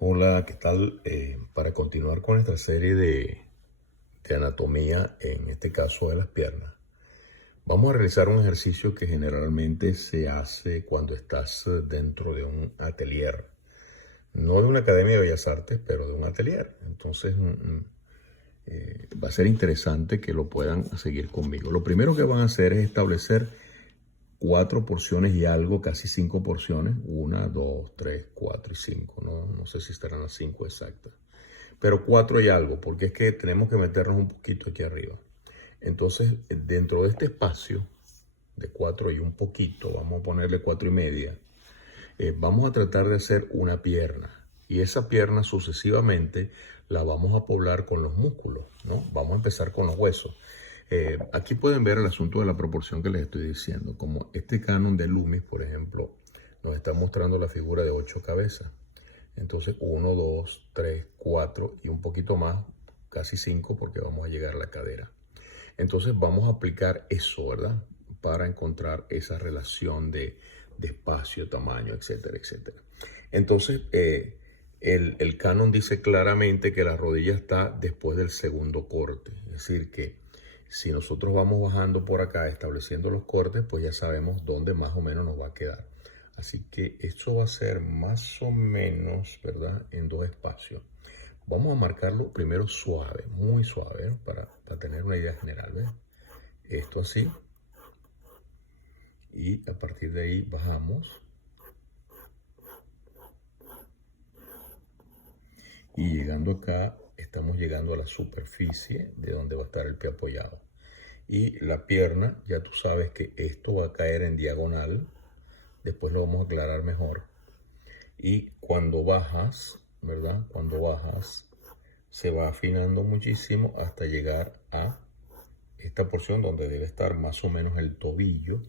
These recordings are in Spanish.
Hola, ¿qué tal? Para continuar con nuestra serie de anatomía, en este caso de las piernas, vamos a realizar un ejercicio que generalmente se hace cuando estás dentro de un atelier, no de una academia de bellas artes, pero de un atelier. Entonces, va a ser interesante que lo puedan seguir conmigo. Lo primero que van a hacer es establecer cuatro porciones y algo, casi cinco porciones. Una, dos, tres, cuatro y cinco. No sé si estarán las cinco exactas. Pero cuatro y algo, porque es que tenemos que meternos un poquito aquí arriba. Entonces, dentro de este espacio de cuatro y un poquito, vamos a ponerle cuatro y media, vamos a tratar de hacer una pierna. Y esa pierna sucesivamente la vamos a poblar con los músculos, ¿no? Vamos a empezar con los huesos. Aquí pueden ver el asunto de la proporción que les estoy diciendo. Como este canon de Loomis, por ejemplo, nos está mostrando la figura de 8 cabezas. Entonces 1, 2, 3, 4 y un poquito más, casi 5 porque vamos a llegar a la cadera. Entonces vamos a aplicar eso, ¿verdad? Para encontrar esa relación de espacio, tamaño, etcétera, etcétera. Entonces el canon dice claramente que la rodilla está después del segundo corte. Es decir, que si nosotros vamos bajando por acá, estableciendo los cortes, pues ya sabemos dónde más o menos nos va a quedar. Así que esto va a ser más o menos, ¿verdad? En dos espacios. Vamos a marcarlo primero suave, muy suave, ¿eh? Para tener una idea general, ¿ves? Esto así. Y a partir de ahí bajamos. Y llegando acá, estamos llegando a la superficie de donde va a estar el pie apoyado. Y la pierna, ya tú sabes que esto va a caer en diagonal. Después lo vamos a aclarar mejor. Y cuando bajas, ¿verdad? Cuando bajas, se va afinando muchísimo hasta llegar a esta porción donde debe estar más o menos el tobillo.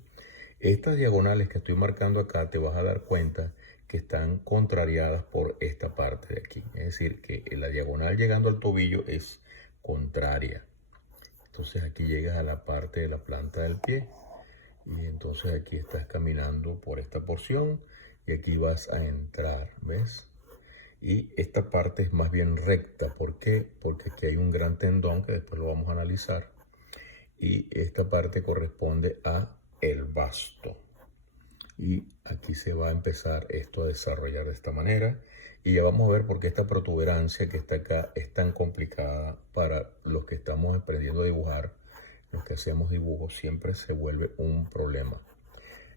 Estas diagonales que estoy marcando acá, te vas a dar cuenta que están contrariadas por esta parte de aquí. Es decir, que la diagonal llegando al tobillo es contraria. Entonces aquí llegas a la parte de la planta del pie. Y entonces aquí estás caminando por esta porción y aquí vas a entrar, ¿ves? Y esta parte es más bien recta. ¿Por qué? Porque aquí hay un gran tendón que después lo vamos a analizar. Y esta parte corresponde a el vasto. Y aquí se va a empezar esto a desarrollar de esta manera. Y ya vamos a ver por qué esta protuberancia que está acá es tan complicada para los que estamos aprendiendo a dibujar. Los que hacemos dibujos siempre se vuelve un problema.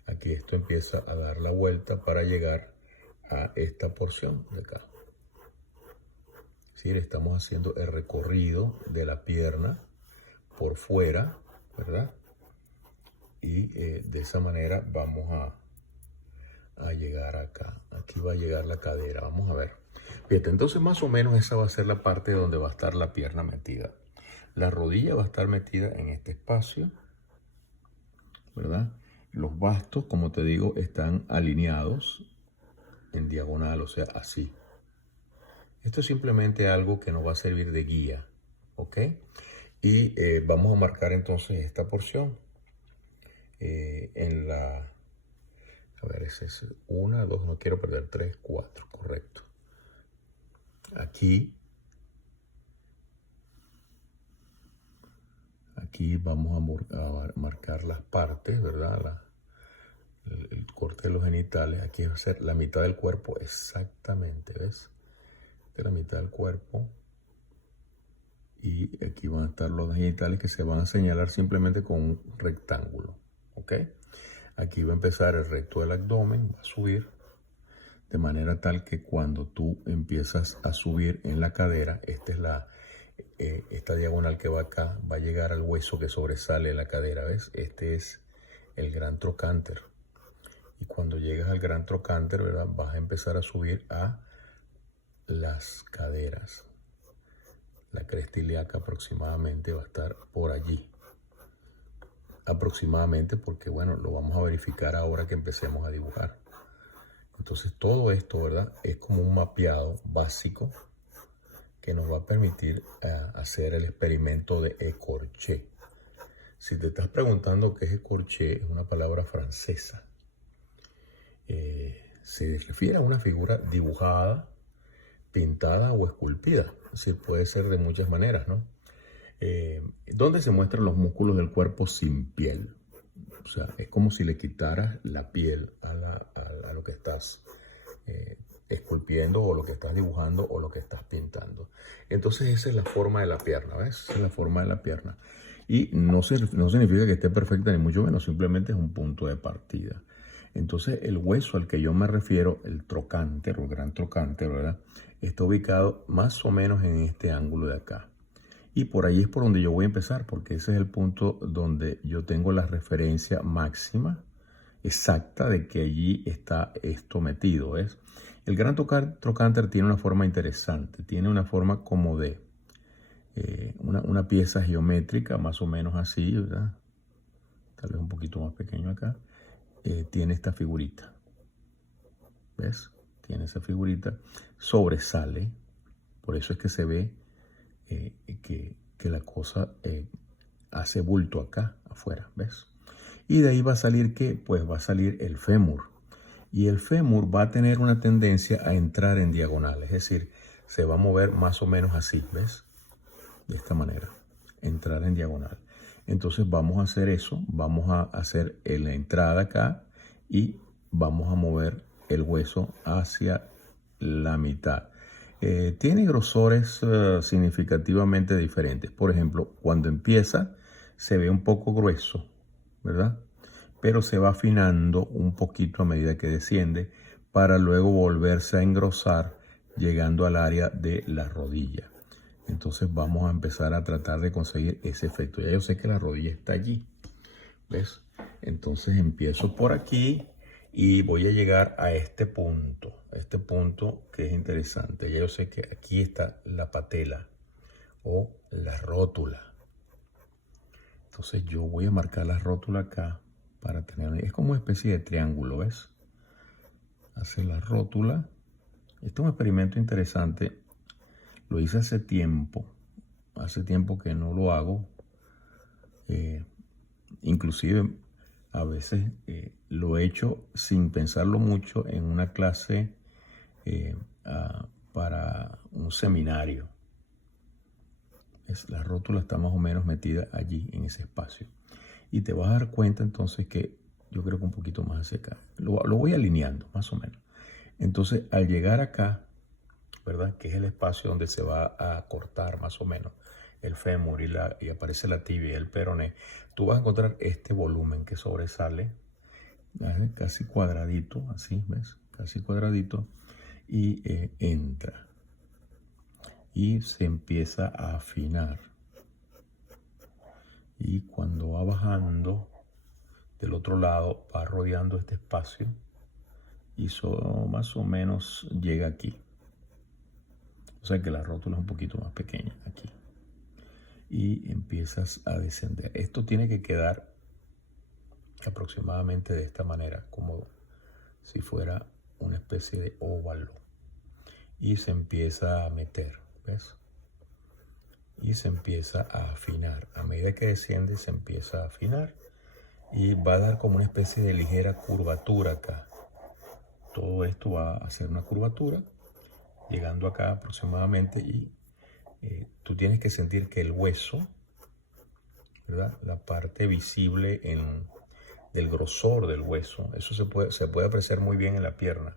Aquí esto empieza a dar la vuelta para llegar a esta porción de acá. ¿Sí? Estamos haciendo el recorrido de la pierna por fuera, ¿verdad? Y de esa manera vamos a llegar acá. Aquí va a llegar la cadera. Vamos a ver. Fíjate, entonces más o menos esa va a ser la parte donde va a estar la pierna metida. La rodilla va a estar metida en este espacio, ¿verdad? Los bastos, como te digo, están alineados en diagonal, o sea, así. Esto es simplemente algo que nos va a servir de guía, ¿ok? Y vamos a marcar entonces esta porción en la... A ver, ese es una, dos, no quiero perder, tres, cuatro, correcto. Aquí vamos a marcar las partes, ¿verdad? El corte de los genitales. Aquí va a ser la mitad del cuerpo exactamente, ¿ves? De la mitad del cuerpo. Y aquí van a estar los genitales que se van a señalar simplemente con un rectángulo, ¿ok? Aquí va a empezar el recto del abdomen, va a subir de manera tal que cuando tú empiezas a subir en la cadera, esta diagonal que va acá va a llegar al hueso que sobresale de la cadera, ¿ves? Este es el gran trocánter. Y cuando llegas al gran trocánter, ¿verdad? Vas a empezar a subir a las caderas. La cresta ilíaca aproximadamente va a estar por allí. Aproximadamente porque, bueno, lo vamos a verificar ahora que empecemos a dibujar. Entonces todo esto, ¿verdad? Es como un mapeado básico que nos va a permitir hacer el experimento de écorché. Si te estás preguntando qué es écorché, es una palabra francesa. Se refiere a una figura dibujada pintada o esculpida. Es decir, puede ser de muchas maneras, ¿no? ¿Dónde se muestran los músculos del cuerpo sin piel? O sea, es como si le quitaras la piel a lo que estás esculpiendo o lo que estás dibujando o lo que estás pintando. Entonces esa es la forma de la pierna, ¿ves? Esa es la forma de la pierna. Y no significa que esté perfecta ni mucho menos, simplemente es un punto de partida. Entonces el hueso al que yo me refiero, el trocánter o el gran trocánter, ¿verdad? Está ubicado más o menos en este ángulo de acá. Y por ahí es por donde yo voy a empezar, porque ese es el punto donde yo tengo la referencia máxima exacta de que allí está esto metido, ¿ves? El gran trocánter tiene una forma interesante, tiene una forma como de una pieza geométrica, más o menos así, ¿verdad? Tal vez un poquito más pequeño acá. Tiene esta figurita, ¿ves? Tiene esa figurita, sobresale, por eso es que se ve que la cosa hace bulto acá afuera, ¿ves? Y de ahí va a salir ¿qué? Pues va a salir el fémur. Y el fémur va a tener una tendencia a entrar en diagonal, es decir, se va a mover más o menos así, ¿ves? De esta manera, entrar en diagonal. Entonces vamos a hacer eso, vamos a hacer la entrada acá y vamos a mover el hueso hacia la mitad. Tiene grosores significativamente diferentes. Por ejemplo, cuando empieza se ve un poco grueso, ¿verdad? Pero se va afinando un poquito a medida que desciende para luego volverse a engrosar llegando al área de la rodilla. Entonces vamos a empezar a tratar de conseguir ese efecto. Ya yo sé que la rodilla está allí, ¿ves? Entonces empiezo por aquí y voy a llegar a este punto que es interesante. Ya yo sé que aquí está la patela o la rótula. Entonces yo voy a marcar la rótula acá para tener, es como una especie de triángulo, ¿ves? Hace la rótula. Este es un experimento interesante. Lo hice hace tiempo que no lo hago. Inclusive a veces lo he hecho sin pensarlo mucho en una clase para un seminario. La rótula está más o menos metida allí en ese espacio. Y te vas a dar cuenta entonces que yo creo que un poquito más hacia acá. Lo voy alineando más o menos. Entonces al llegar acá, ¿verdad? Que es el espacio donde se va a cortar más o menos el fémur y aparece la tibia y el peroné, tú vas a encontrar este volumen que sobresale, casi cuadradito, así, ¿ves? Casi cuadradito, y entra. Y se empieza a afinar. Y cuando va bajando del otro lado, va rodeando este espacio y más o menos llega aquí. O sea que la rótula es un poquito más pequeña aquí. Y empiezas a descender. Esto tiene que quedar aproximadamente de esta manera, como si fuera una especie de óvalo. Y se empieza a meter, ¿ves? Y se empieza a afinar. A medida que desciende se empieza a afinar y va a dar como una especie de ligera curvatura acá. Todo esto va a hacer una curvatura, llegando acá aproximadamente y tú tienes que sentir que el hueso, ¿verdad? La parte visible del grosor del hueso, eso se puede apreciar muy bien en la pierna.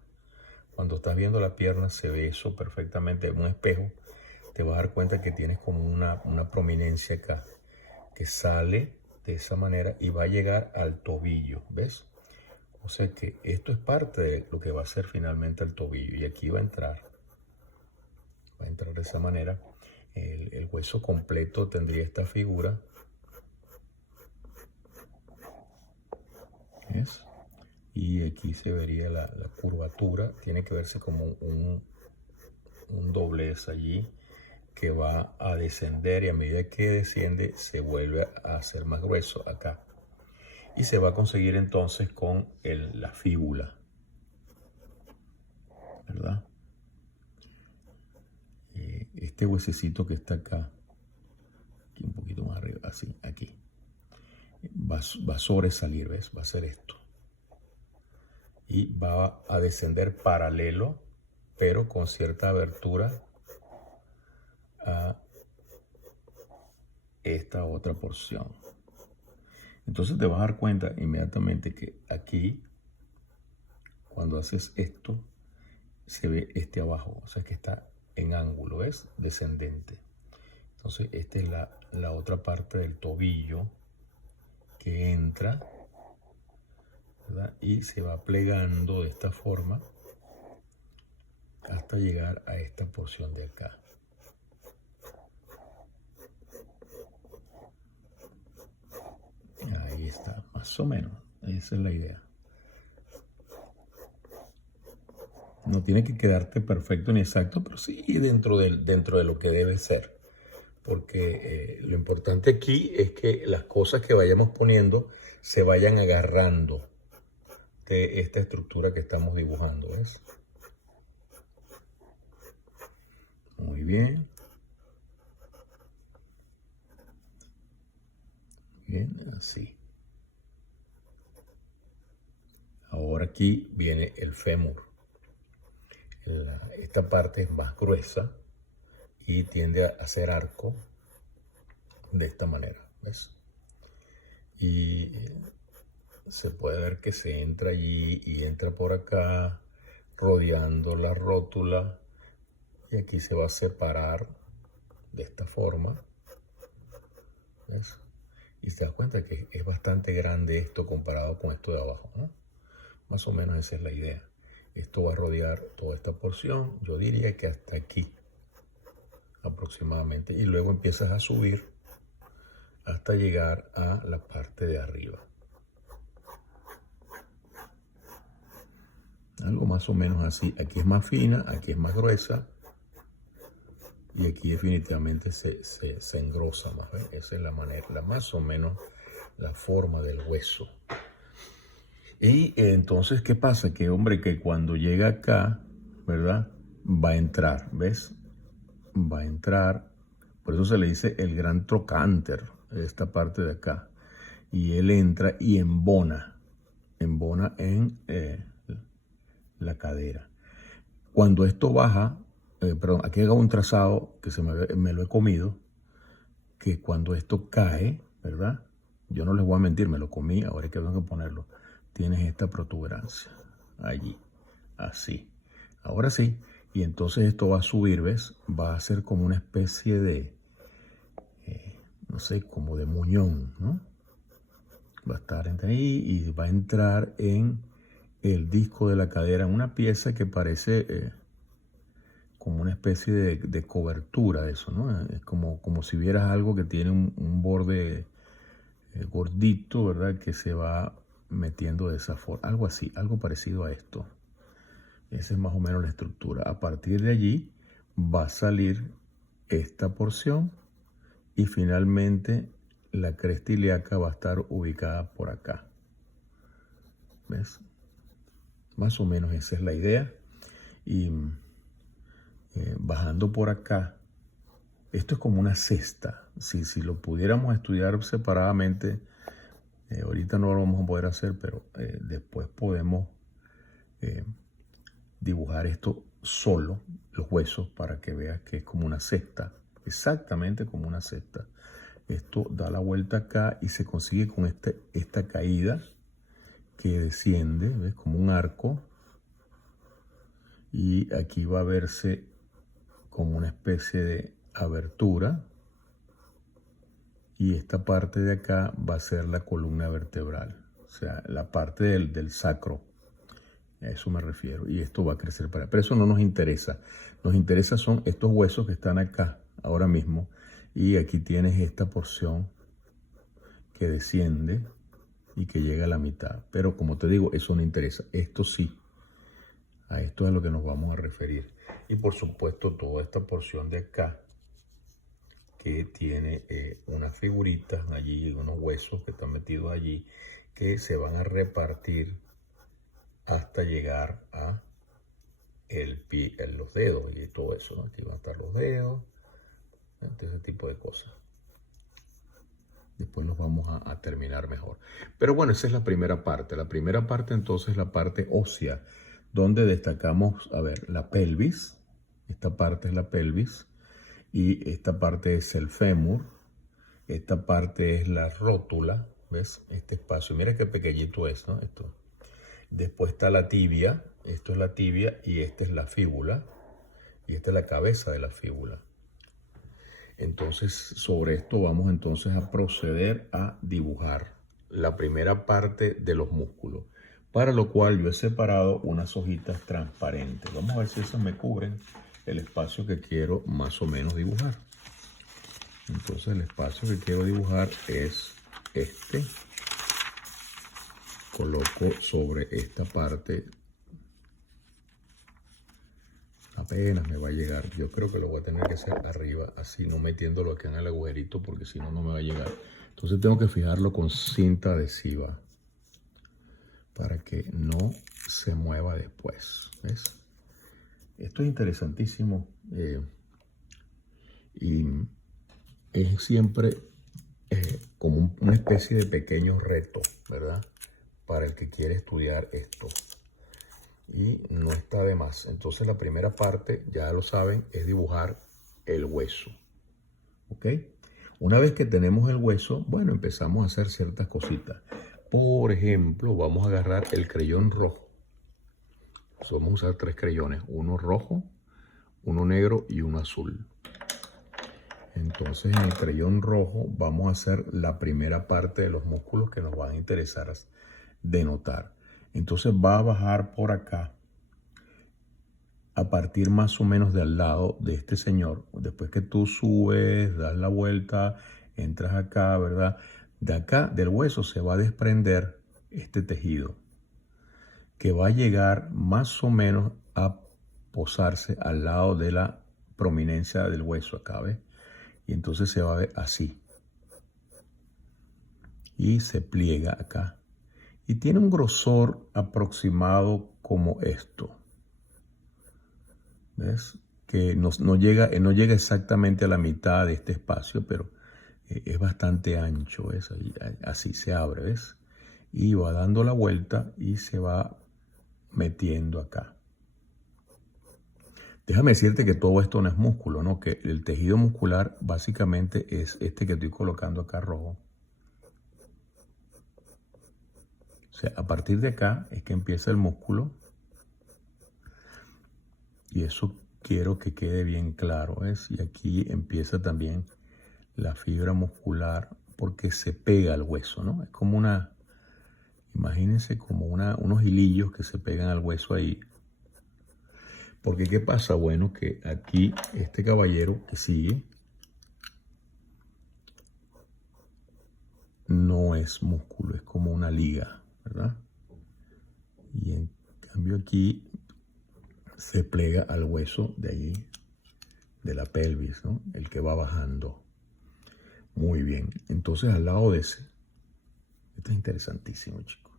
Cuando estás viendo la pierna se ve eso perfectamente en un espejo. Te vas a dar cuenta que tienes como una prominencia acá que sale de esa manera y va a llegar al tobillo, ¿ves? O sea que esto es parte de lo que va a ser finalmente el tobillo y aquí va a entrar de esa manera. El hueso completo tendría esta figura, ¿ves? Y aquí se vería la curvatura, tiene que verse como un doblez allí que va a descender y a medida que desciende se vuelve a hacer más grueso acá. Y se va a conseguir entonces con la fíbula, ¿verdad? Este huesecito que está acá, aquí un poquito más arriba, así, aquí, va a sobresalir, ¿ves? Va a ser esto. Y va a descender paralelo pero con cierta abertura a esta otra porción. Entonces te vas a dar cuenta inmediatamente que aquí, cuando haces esto, se ve este abajo, o sea que está en ángulo, es descendente. Entonces esta es la otra parte del tobillo que entra, ¿verdad? Y se va plegando de esta forma hasta llegar a esta porción de acá. Ahí está, más o menos, esa es la idea. No tiene que quedarte perfecto ni exacto, pero sí dentro de lo que debe ser. Porque lo importante aquí es que las cosas que vayamos poniendo se vayan agarrando de esta estructura que estamos dibujando, ¿ves? Muy bien. Bien, así. Ahora aquí viene el fémur. Esta parte es más gruesa y tiende a hacer arco de esta manera, ¿ves? Y se puede ver que se entra allí y entra por acá, rodeando la rótula, y aquí se va a separar de esta forma, ¿ves? Y te das cuenta que es bastante grande esto comparado con esto de abajo, ¿no? Más o menos esa es la idea. Esto va a rodear toda esta porción, yo diría que hasta aquí aproximadamente, y luego empiezas a subir hasta llegar a la parte de arriba. Algo más o menos así. Aquí es más fina, aquí es más gruesa, y aquí definitivamente se engrosa más, ¿ves? Esa es la manera, más o menos la forma del hueso. Y entonces, ¿qué pasa? Que, hombre, que cuando llega acá, ¿verdad? Va a entrar, ¿ves? Va a entrar, por eso se le dice el gran trocánter, esta parte de acá. Y él entra y embona en la cadera. Cuando esto baja, perdón, aquí hago un trazado que me lo he comido, que cuando esto cae, ¿verdad? Yo no les voy a mentir, me lo comí, ahora es que tengo que ponerlo. Tienes esta protuberancia allí, así. Ahora sí, y entonces esto va a subir, ¿ves? Va a ser como una especie de, no sé, como de muñón, ¿no? Va a estar entre ahí y va a entrar en el disco de la cadera, una pieza que parece como una especie de cobertura de eso, ¿no? Es como si vieras algo que tiene un borde gordito, ¿verdad? Que se va metiendo de esa forma, algo así, algo parecido a esto. Esa es más o menos la estructura. A partir de allí va a salir esta porción y finalmente la cresta ilíaca va a estar ubicada por acá. ¿Ves? Más o menos esa es la idea. Y bajando por acá, esto es como una cesta. Si lo pudiéramos estudiar separadamente, ahorita no lo vamos a poder hacer, pero después podemos dibujar esto solo, los huesos, para que veas que es como una cesta, exactamente como una cesta. Esto da la vuelta acá y se consigue con esta caída que desciende, ¿ves? Como un arco, y aquí va a verse como una especie de abertura, y esta parte de acá va a ser la columna vertebral, o sea, la parte del sacro. A eso me refiero. Y esto va a crecer para... Pero eso no nos interesa. Nos interesa son estos huesos que están acá, ahora mismo. Y aquí tienes esta porción que desciende y que llega a la mitad. Pero como te digo, eso no interesa. Esto sí. A esto es a lo que nos vamos a referir. Y por supuesto toda esta porción de acá que tiene unas figuritas allí, unos huesos que están metidos allí, que se van a repartir hasta llegar a el pie, los dedos y todo eso, ¿no? Aquí van a estar los dedos, ese tipo de cosas. Después los vamos a terminar mejor. Pero bueno, esa es la primera parte. La primera parte entonces es la parte ósea donde destacamos, a ver, la pelvis. Esta parte es la pelvis y esta parte es el fémur. Esta parte es la rótula, ¿ves? Este espacio, mira qué pequeñito es, ¿no? Esto. Después está la tibia, esto es la tibia y esta es la fíbula. Y esta es la cabeza de la fíbula. Entonces, sobre esto vamos entonces a proceder a dibujar la primera parte de los músculos, para lo cual yo he separado unas hojitas transparentes. Vamos a ver si esas me cubren el espacio que quiero más o menos dibujar. Entonces el espacio que quiero dibujar es este. Coloco sobre esta parte. Apenas me va a llegar. Yo creo que lo voy a tener que hacer arriba, así, no metiéndolo acá en el agujerito, porque si no, no me va a llegar. Entonces tengo que fijarlo con cinta adhesiva para que no se mueva después. ¿Ves? Esto es interesantísimo y es siempre como una especie de pequeño reto, ¿verdad? Para el que quiere estudiar esto. Y no está de más. Entonces la primera parte, ya lo saben, es dibujar el hueso. ¿Ok? Una vez que tenemos el hueso, bueno, empezamos a hacer ciertas cositas. Por ejemplo, vamos a agarrar el creyón rojo. Vamos a usar 3 creyones, uno rojo, uno negro y uno azul. Entonces en el creyón rojo vamos a hacer la primera parte de los músculos que nos van a interesar denotar. Entonces va a bajar por acá, a partir más o menos de al lado de este señor. Después que tú subes, das la vuelta, entras acá, ¿verdad? De acá, del hueso, se va a desprender este tejido, que va a llegar más o menos a posarse al lado de la prominencia del hueso acá, ¿ves? Y entonces se va a ver así. Y se pliega acá. Y tiene un grosor aproximado como esto. ¿Ves? Que no llega exactamente a la mitad de este espacio, pero es bastante ancho, ¿ves? Así se abre, ¿ves? Y va dando la vuelta y se va metiendo acá. Déjame decirte que todo esto no es músculo, ¿no? Que el tejido muscular básicamente es este que estoy colocando acá rojo. O sea, a partir de acá es que empieza el músculo. Y eso quiero que quede bien claro, ¿ves? Y aquí empieza también la fibra muscular porque se pega al hueso, ¿no? Es como imagínense como unos hilillos que se pegan al hueso ahí. Porque ¿qué pasa? Bueno, que aquí este caballero que sigue no es músculo, es como una liga, ¿verdad? Y en cambio aquí se plega al hueso de allí, de la pelvis, ¿no? El que va bajando. Muy bien. Entonces al lado de ese, esto es interesantísimo, chicos.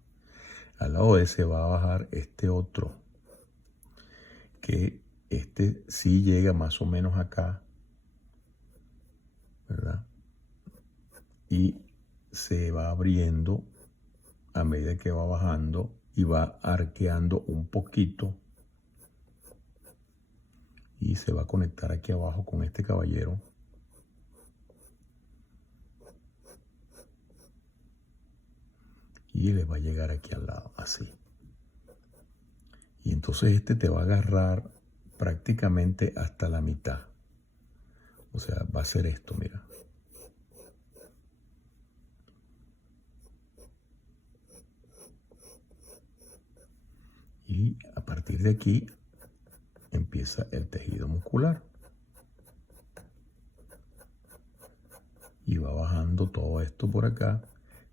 Al lado de ese va a bajar este otro, que este sí llega más o menos acá, ¿verdad? Y se va abriendo a medida que va bajando y va arqueando un poquito y se va a conectar aquí abajo con este caballero. Y le va a llegar aquí al lado, así. Y entonces este te va a agarrar prácticamente hasta la mitad. O sea, va a ser esto, mira. Y a partir de aquí empieza el tejido muscular. Y va bajando todo esto por acá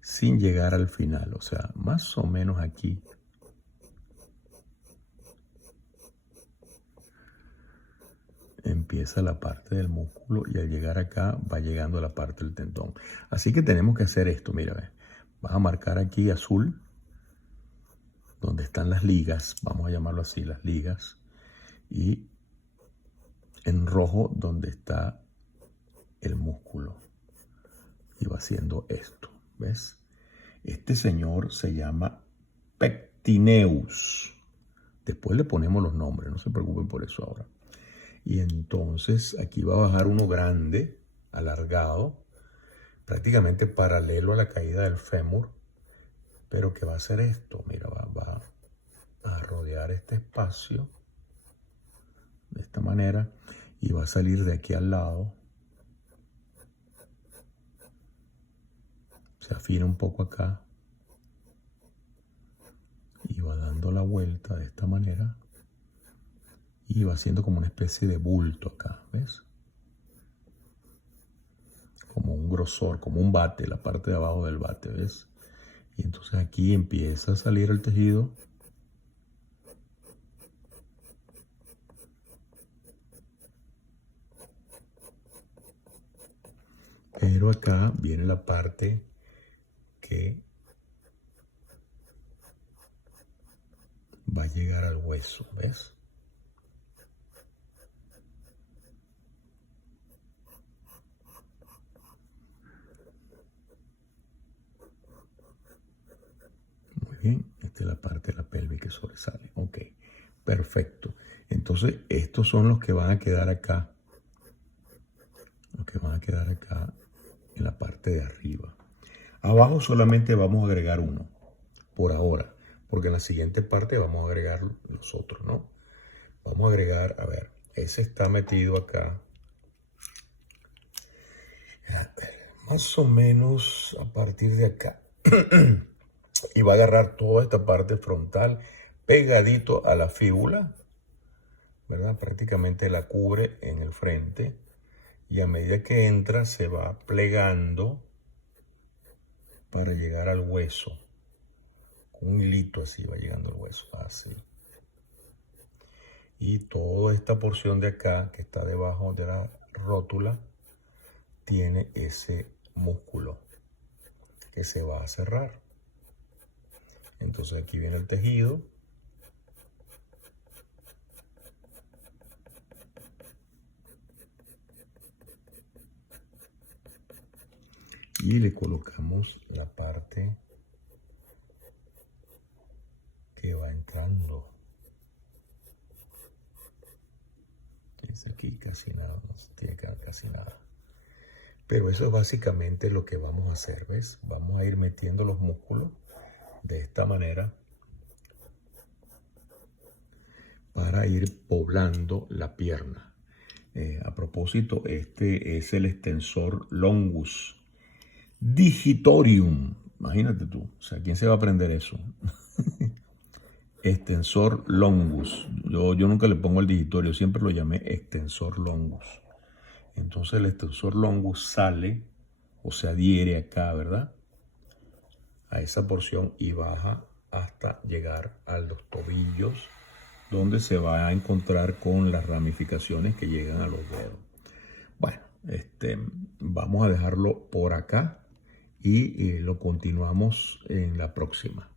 sin llegar al final. O sea, más o menos aquí. Empieza la parte del músculo y al llegar acá va llegando a la parte del tendón. Así que tenemos que hacer esto, mira, ¿ves? Vas a marcar aquí azul, donde están las ligas, vamos a llamarlo así, las ligas, y en rojo donde está el músculo. Y va haciendo esto, ¿ves? Este señor se llama pectineus, Después le ponemos los nombres, no se preocupen por eso ahora. Y entonces aquí va a bajar uno grande, alargado, prácticamente paralelo a la caída del fémur. Pero ¿qué va a hacer esto? Mira, va a rodear este espacio de esta manera y va a salir de aquí al lado. Se afina un poco acá y va dando la vuelta de esta manera y va haciendo como una especie de bulto acá, ¿ves? Como un grosor, como un bate, la parte de abajo del bate, ¿ves? Y entonces aquí empieza a salir el tejido. Pero acá viene la parte que va a llegar al hueso, ¿ves? Muy bien, esta es la parte de la pelvis que sobresale. Ok, perfecto. Entonces, estos son los que van a quedar acá. Los que van a quedar acá en la parte de arriba. Abajo solamente vamos a agregar uno, por ahora, porque en la siguiente parte vamos a agregar los otros, ¿no? Vamos a agregar, a ver, ese está metido acá. Más o menos a partir de acá. Y va a agarrar toda esta parte frontal pegadito a la fíbula, ¿verdad? Prácticamente la cubre en el frente. Y a medida que entra se va plegando para llegar al hueso. Con un hilito así va llegando al hueso, así. Y toda esta porción de acá que está debajo de la rótula tiene ese músculo que se va a cerrar. Entonces aquí viene el tejido. Y le colocamos la parte que va entrando. Dice aquí casi nada, no se tiene que quedar casi nada. Pero eso es básicamente lo que vamos a hacer, ¿ves? Vamos a ir metiendo los músculos de esta manera para ir poblando la pierna. A propósito, este es el extensor longus digitorium. Imagínate tú, o sea, ¿quién se va a aprender eso? Extensor longus. Yo nunca le pongo el digitorio, siempre lo llamé extensor longus. Entonces el extensor longus sale o se adhiere acá, ¿verdad? A esa porción y baja hasta llegar a los tobillos, donde se va a encontrar con las ramificaciones que llegan a los dedos. Bueno, vamos a dejarlo por acá y lo continuamos en la próxima.